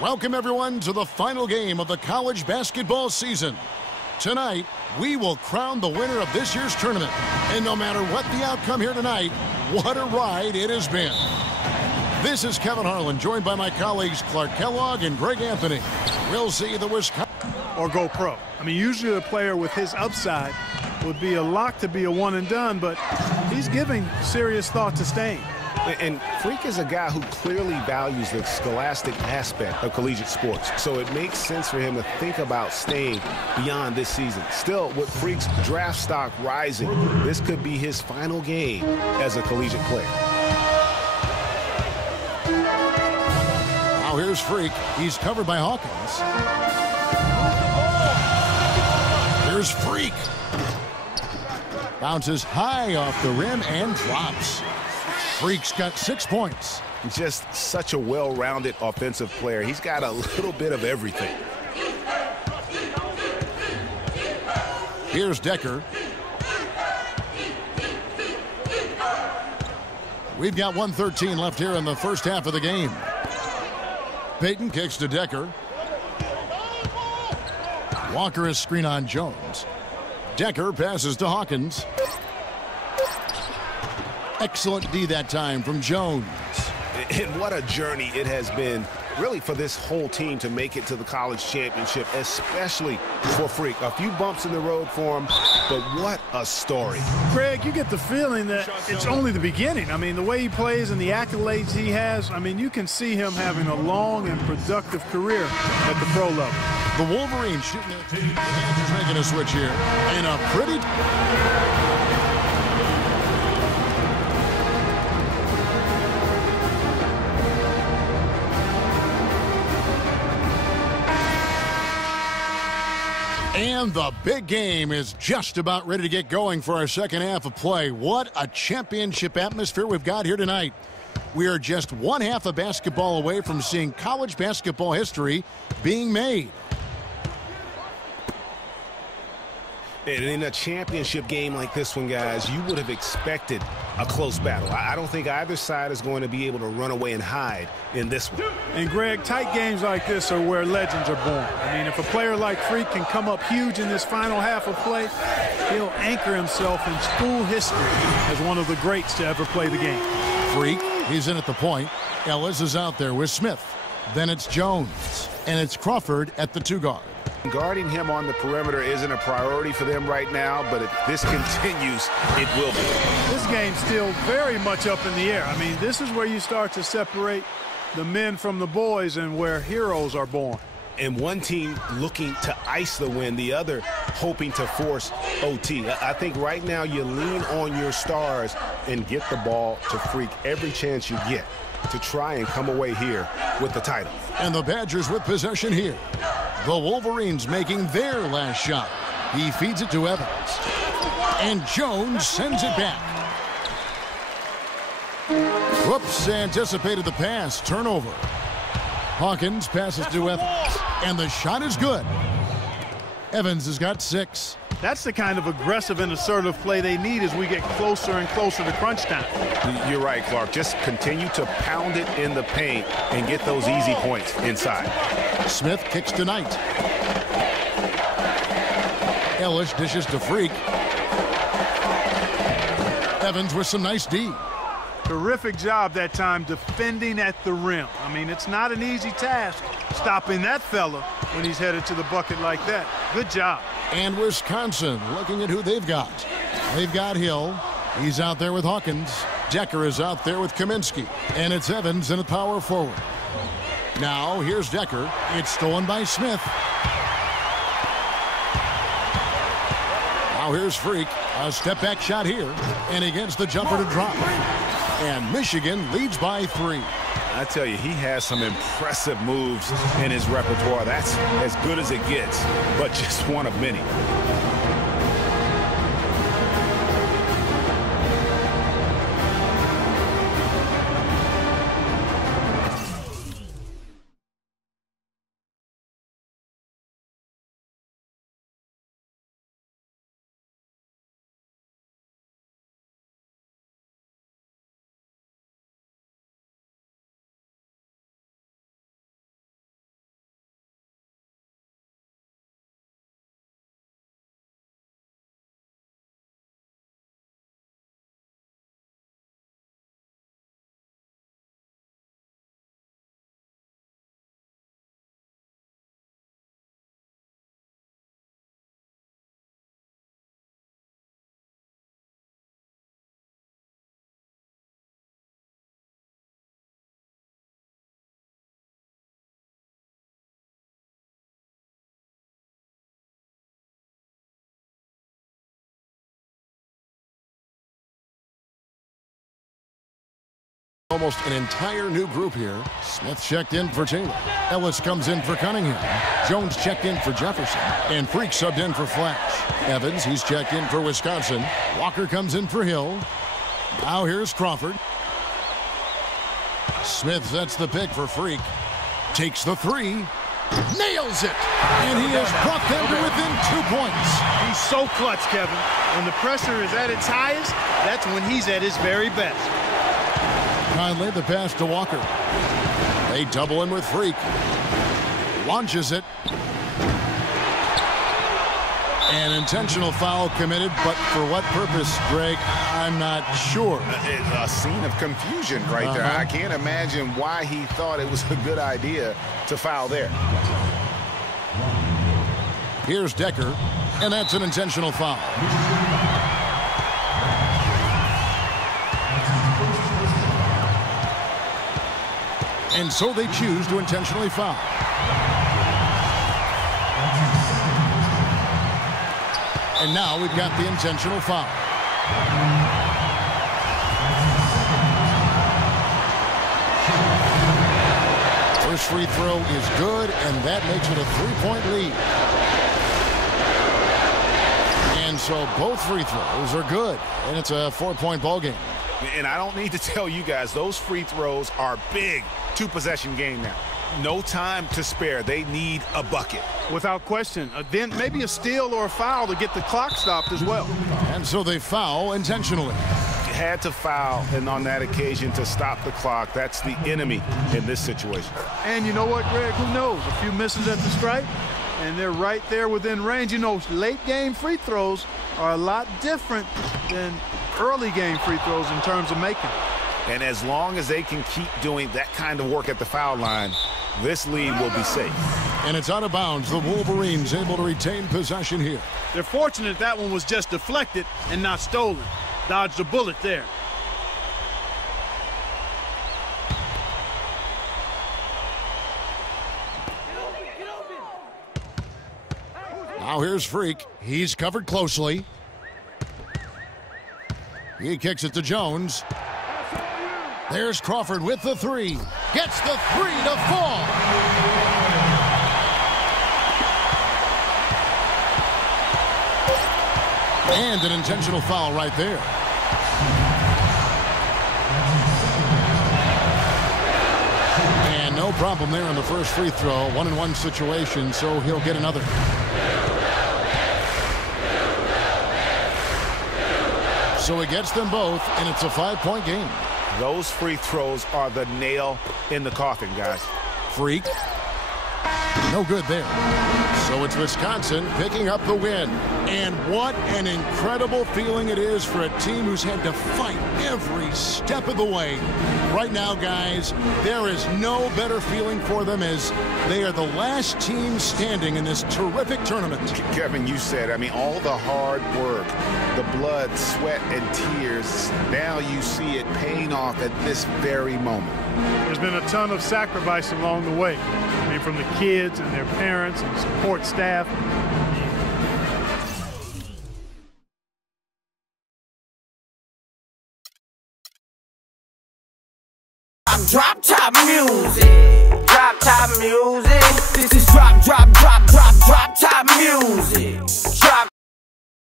Welcome, everyone, to the final game of the college basketball season. Tonight, we will crown the winner of this year's tournament. And no matter what the outcome here tonight, what a ride it has been. This is Kevin Harlan, joined by my colleagues Clark Kellogg and Greg Anthony. We'll see the Wisconsin... Or go pro. I mean, usually a player with his upside would be a lock to be a one and done, but he's giving serious thought to staying. And Freak is a guy who clearly values the scholastic aspect of collegiate sports, so it makes sense for him to think about staying beyond this season. Still, with Freak's draft stock rising, this could be his final game as a collegiate player. Now here's Freak. He's covered by Hawkins. Here's Freak. Bounces high off the rim and drops. Freak's got 6 points. Just such a well-rounded offensive player. He's got a little bit of everything. Here's Decker. We've got 1:13 left here in the first half of the game. Payton kicks to Decker. Walker is screen on Jones. Decker passes to Hawkins. Excellent D that time from Jones. And what a journey it has been, really, for this whole team to make it to the college championship, especially for Freak. A few bumps in the road for him, but what a story. Craig, you get the feeling that it's only the beginning. I mean, the way he plays and the accolades he has, I mean, you can see him having a long and productive career at the pro level. The Wolverines shooting their team. Making a switch here. And a pretty... And the big game is just about ready to get going for our second half of play. What a championship atmosphere we've got here tonight. We are just one half of basketball away from seeing college basketball history being made. And in a championship game like this one, guys, you would have expected a close battle. I don't think either side is going to be able to run away and hide in this one. And, Greg, tight games like this are where legends are born. I mean, if a player like Freak can come up huge in this final half of play, he'll anchor himself in school history as one of the greats to ever play the game. Freak, he's in at the point. Ellis is out there with Smith. Then it's Jones. And it's Crawford at the 2 guard. Guarding him on the perimeter isn't a priority for them right now, but if this continues, it will be. This game's still very much up in the air. I mean, this is where you start to separate the men from the boys and where heroes are born. And one team looking to ice the win, the other hoping to force OT. I think right now you lean on your stars and get the ball to Freak every chance you get to try and come away here with the title. And the Badgers with possession here. The Wolverines making their last shot. He feeds it to Evans. And Jones sends it back. Whoops, anticipated the pass. Turnover. Hawkins passes to Evans. And the shot is good. Evans has got 6. That's the kind of aggressive and assertive play they need as we get closer and closer to crunch time. You're right, Clark. Just continue to pound it in the paint and get those easy points inside. Smith kicks to Knight. Ellis dishes to Freak. Evans with some nice D. Terrific job that time defending at the rim. I mean, it's not an easy task stopping that fella when he's headed to the bucket like that. Good job. And Wisconsin looking at who they've got. They've got Hill. He's out there with Hawkins. Decker is out there with Kaminsky. And it's Evans in a power forward. Now here's Decker. It's stolen by Smith. Now here's Freak. A step back shot here. And he gets the jumper to drop. And Michigan leads by 3. I tell you, he has some impressive moves in his repertoire. That's as good as it gets, but just one of many. Almost an entire new group here. Smith checked in for Taylor. Ellis comes in for Cunningham. Jones checked in for Jefferson. And Freak subbed in for Flash. Evans, he's checked in for Wisconsin. Walker comes in for Hill. Now here's Crawford. Smith sets the pick for Freak. Takes the three. Nails it! And he has brought them to within 2 points. He's so clutch, Kevin. When the pressure is at its highest, that's when he's at his very best. Conley, the pass to Walker. They double in with Freak. Launches it. An intentional foul committed, but for what purpose, Greg, I'm not sure. It's a scene of confusion right there. I can't imagine why he thought it was a good idea to foul there. Here's Decker, and that's an intentional foul. And so they choose to intentionally foul. And now we've got the intentional foul. First free throw is good, and that makes it a 3-point lead. And so both free throws are good, and it's a 4-point ball game. And I don't need to tell you guys, those free throws are big. Two-possession game now. No time to spare. They need a bucket. Without question. Then maybe a steal or a foul to get the clock stopped as well. And so they foul intentionally. Had to foul, and on that occasion to stop the clock. That's the enemy in this situation. And you know what, Greg? Who knows? A few misses at the stripe, and they're right there within range. You know, late-game free throws are a lot different than early-game free throws in terms of making. And as long as they can keep doing that kind of work at the foul line, this lead will be safe. And it's out of bounds. The Wolverines able to retain possession here. They're fortunate that one was just deflected and not stolen. Dodged a bullet there. Now here's Freak. He's covered closely. He kicks it to Jones. There's Crawford with the three. Gets the three to fall. And an intentional foul right there. And no problem there on the first free throw. 1-and-1 situation, so he'll get another. So he gets them both, and it's a 5-point game. Those free throws are the nail in the coffin, guys. Freak. No good there. So it's Wisconsin picking up the win. And what an incredible feeling it is for a team who's had to fight every step of the way. Right now, guys, there is no better feeling for them as they are the last team standing in this terrific tournament. Kevin, you said, I mean, all the hard work, the blood, sweat, and tears, now you see it paying off at this very moment. There's been a ton of sacrifice along the way. I mean, from the kids and their parents and support staff. Drop top music. Drop top music. This is drop top music. Drop